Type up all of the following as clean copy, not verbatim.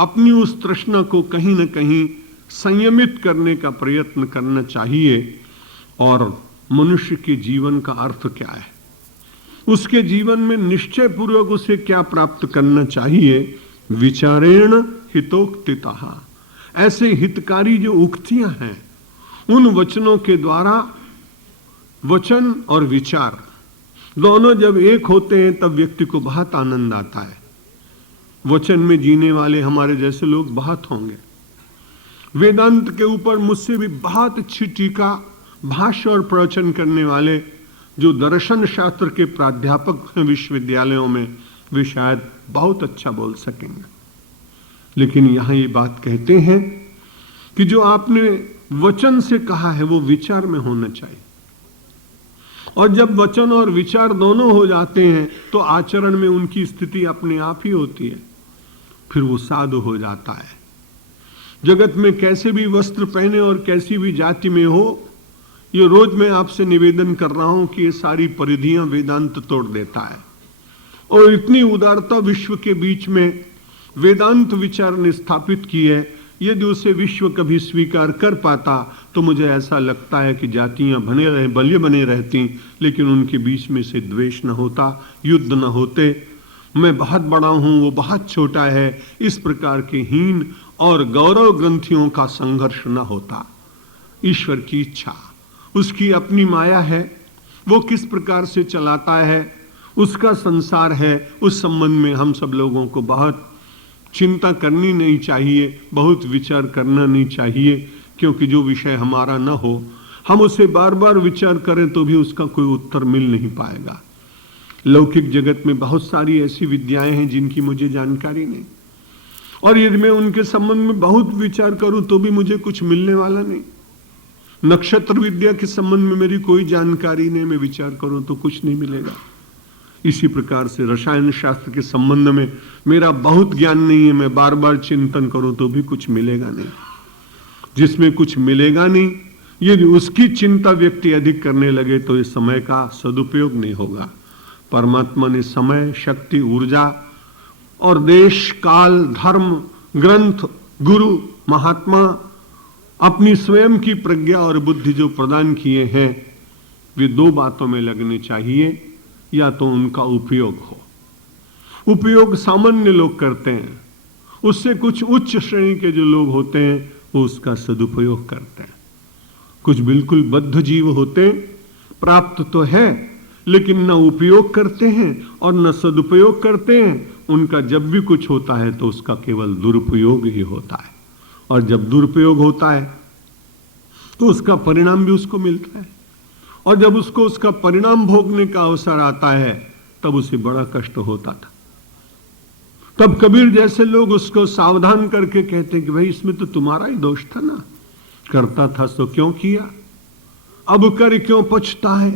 अपनी उस तृष्णा को कहीं न कहीं संयमित करने का प्रयत्न करना चाहिए। और मनुष्य के जीवन का अर्थ क्या है, उसके जीवन में निश्चय पूर्वक उसे क्या प्राप्त करना चाहिए। विचारेण हितोक्तितः, ऐसे हितकारी जो उक्तियां हैं, उन वचनों के द्वारा वचन और विचार दोनों जब एक होते हैं तब व्यक्ति को बहुत आनंद आता है। वचन में जीने वाले हमारे जैसे लोग बहुत होंगे। वेदांत के ऊपर मुझसे भी बहुत अच्छी टीका, भाष्य और प्रवचन करने वाले जो दर्शन शास्त्र के प्राध्यापक हैं विश्वविद्यालयों में, वे शायद बहुत अच्छा बोल सकेंगे। लेकिन यहां ये बात कहते हैं कि जो आपने वचन से कहा है वो विचार में होना चाहिए। और जब वचन और विचार दोनों हो जाते हैं तो आचरण में उनकी स्थिति अपने आप ही होती है, फिर वो साधु हो जाता है। जगत में कैसे भी वस्त्र पहने और कैसी भी जाति में हो, ये रोज मैं आपसे निवेदन कर रहा हूं कि ये सारी परिधियां वेदांत तोड़ देता है। और इतनी उदारता विश्व के बीच में वेदांत विचार ने स्थापित की है, यदि उसे विश्व कभी स्वीकार कर पाता तो मुझे ऐसा लगता है कि जातियां बल्य बने रहती, लेकिन उनके बीच में से द्वेष न होता, युद्ध न होते, मैं बहुत बड़ा हूं वो बहुत छोटा है, इस प्रकार के हीन और गौरव ग्रंथियों का संघर्ष न होता। ईश्वर की इच्छा, उसकी अपनी माया है, वो किस प्रकार से चलाता है, उसका संसार है। उस संबंध में हम सब लोगों को बहुत चिंता करनी नहीं चाहिए, बहुत विचार करना नहीं चाहिए, क्योंकि जो विषय हमारा न हो, हम उसे बार बार विचार करें तो भी उसका कोई उत्तर मिल नहीं पाएगा। लौकिक जगत में बहुत सारी ऐसी विद्याएं हैं जिनकी मुझे जानकारी नहीं, और यदि मैं उनके संबंध में बहुत विचार करूं तो भी मुझे कुछ मिलने वाला नहीं। नक्षत्र विद्या के संबंध में मेरी कोई जानकारी नहीं, मैं विचार करूं तो कुछ नहीं मिलेगा। इसी प्रकार से रसायन शास्त्र के संबंध में मेरा बहुत ज्ञान नहीं है, मैं बार बार चिंतन करूं तो भी कुछ मिलेगा नहीं। जिसमें कुछ मिलेगा नहीं, यदि उसकी चिंता व्यक्ति अधिक करने लगे तो इस समय का सदुपयोग नहीं होगा। परमात्मा ने समय, शक्ति, ऊर्जा और देश, काल, धर्म, ग्रंथ, गुरु, महात्मा, अपनी स्वयं की प्रज्ञा और बुद्धि जो प्रदान किए हैं, वे दो बातों में लगने चाहिए। या तो उनका उपयोग हो, उपयोग सामान्य लोग करते हैं, उससे कुछ उच्च श्रेणी के जो लोग होते हैं वो उसका सदुपयोग करते हैं। कुछ बिल्कुल बद्ध जीव होते हैं, प्राप्त तो है लेकिन न उपयोग करते हैं और न सदुपयोग करते हैं। उनका जब भी कुछ होता है तो उसका केवल दुरुपयोग ही होता है, और जब दुरुपयोग होता है तो उसका परिणाम भी उसको मिलता है, और जब उसको उसका परिणाम भोगने का अवसर आता है तब उसे बड़ा कष्ट होता था। तब कबीर जैसे लोग उसको सावधान करके कहते हैं कि भाई इसमें तो तुम्हारा ही दोष था ना, करता था तो क्यों किया, अब कर क्यों पछता है।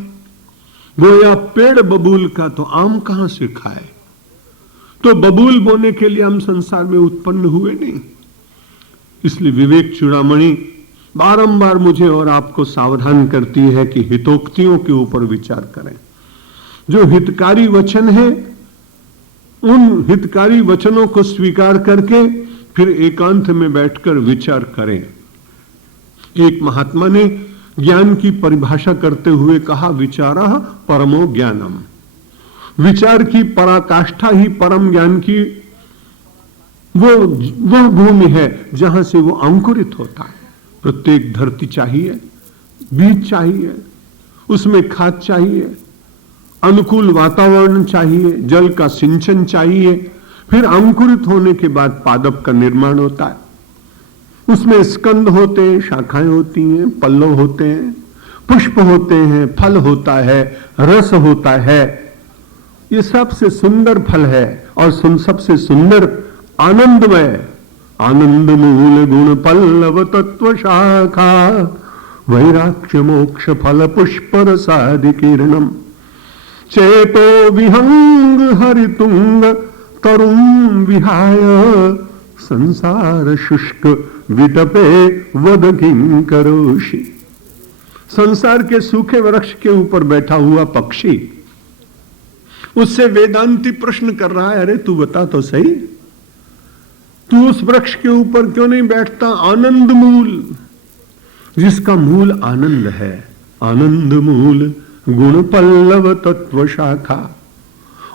गोया पेड़ बबूल का तो आम कहां से खाए। तो बबूल बोने के लिए हम संसार में उत्पन्न हुए नहीं। इसलिए विवेक चूड़ामणि बारंबार मुझे और आपको सावधान करती है कि हितोक्तियों के ऊपर विचार करें। जो हितकारी वचन है, उन हितकारी वचनों को स्वीकार करके फिर एकांत में बैठकर विचार करें। एक महात्मा ने ज्ञान की परिभाषा करते हुए कहा, विचारः परमो ज्ञानम। विचार की पराकाष्ठा ही परम ज्ञान की वो भूमि है जहां से वो अंकुरित होता है। प्रत्येक धरती चाहिए, बीज चाहिए, उसमें खाद चाहिए, अनुकूल वातावरण चाहिए, जल का सिंचन चाहिए, फिर अंकुरित होने के बाद पादप का निर्माण होता है। उसमें स्कंद होते हैं, शाखाएं होती हैं, पल्लव होते हैं, पुष्प होते हैं, फल होता है, रस होता है। ये सबसे सुंदर फल है और सबसे सुंदर आनंदमय, आनंद मूल गुण पल्लव तत्व शाखा वैराक्ष्य मोक्ष फल पुष्प रसादि किरणम चेतो विहंग हरितुंग तरुण विहाय संसार शुष्क विटपे वद किं करोषि। संसार के सूखे वृक्ष के ऊपर बैठा हुआ पक्षी उससे वेदांती प्रश्न कर रहा है, अरे तू बता तो सही, तू उस वृक्ष के ऊपर क्यों नहीं बैठता? आनंद मूल, जिसका मूल आनंद है। आनंद मूल गुण पल्लव तत्व शाखा,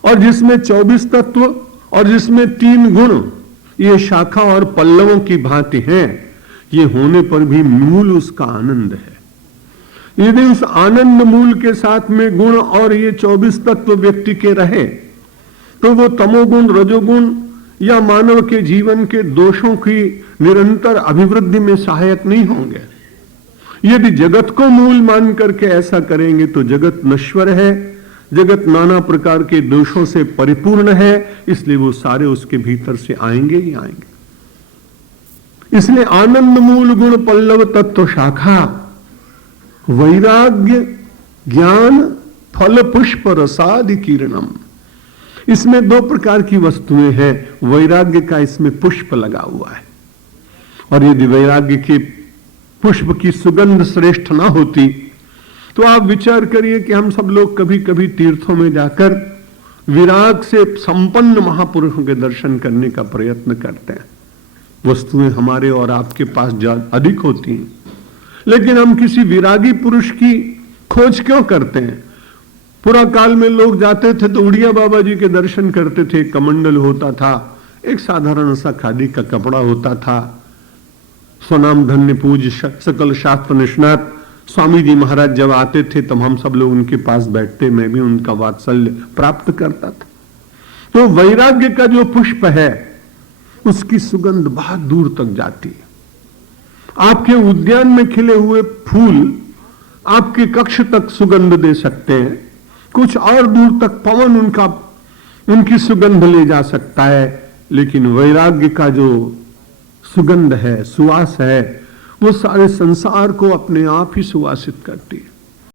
और जिसमें 24 तत्व और जिसमें 3 गुण, ये शाखा और पल्लवों की भांति हैं, ये होने पर भी मूल उसका आनंद है। यदि उस आनंद मूल के साथ में गुण और ये 24 तत्व व्यक्ति के रहे तो वो तमोगुण, रजोगुण या मानव के जीवन के दोषों की निरंतर अभिवृद्धि में सहायक नहीं होंगे। यदि जगत को मूल मान करके ऐसा करेंगे तो जगत नश्वर है, जगत नाना प्रकार के दोषों से परिपूर्ण है, इसलिए वो सारे उसके भीतर से आएंगे ही आएंगे। इसलिए आनंद मूल गुण पल्लव तत्व शाखा, वैराग्य ज्ञान फल पुष्प रसादि किरणम, इसमें 2 प्रकार की वस्तुएं हैं। वैराग्य का इसमें पुष्प लगा हुआ है, और यदि वैराग्य के पुष्प की सुगंध श्रेष्ठ ना होती तो आप विचार करिए कि हम सब लोग कभी कभी तीर्थों में जाकर विराग से संपन्न महापुरुषों के दर्शन करने का प्रयत्न करते हैं। वस्तुएं हमारे और आपके पास अधिक होती हैं, लेकिन हम किसी विरागी पुरुष की खोज क्यों करते हैं? पुरा काल में लोग जाते थे तो उड़िया बाबा जी के दर्शन करते थे। कमंडल होता था, एक साधारण सा खादी का कपड़ा होता था। स्वनाम धन्य पूज्य सकल शास्त्र निष्णात स्वामी जी महाराज जब आते थे तब हम सब लोग उनके पास बैठते, मैं भी उनका वात्सल्य प्राप्त करता था। तो वैराग्य का जो पुष्प है उसकी सुगंध बहुत दूर तक जाती है। आपके उद्यान में खिले हुए फूल आपके कक्ष तक सुगंध दे सकते हैं, कुछ और दूर तक पवन उनकी सुगंध ले जा सकता है, लेकिन वैराग्य का जो सुगंध है, सुवास है, वो सारे संसार को अपने आप ही सुवासित करती है।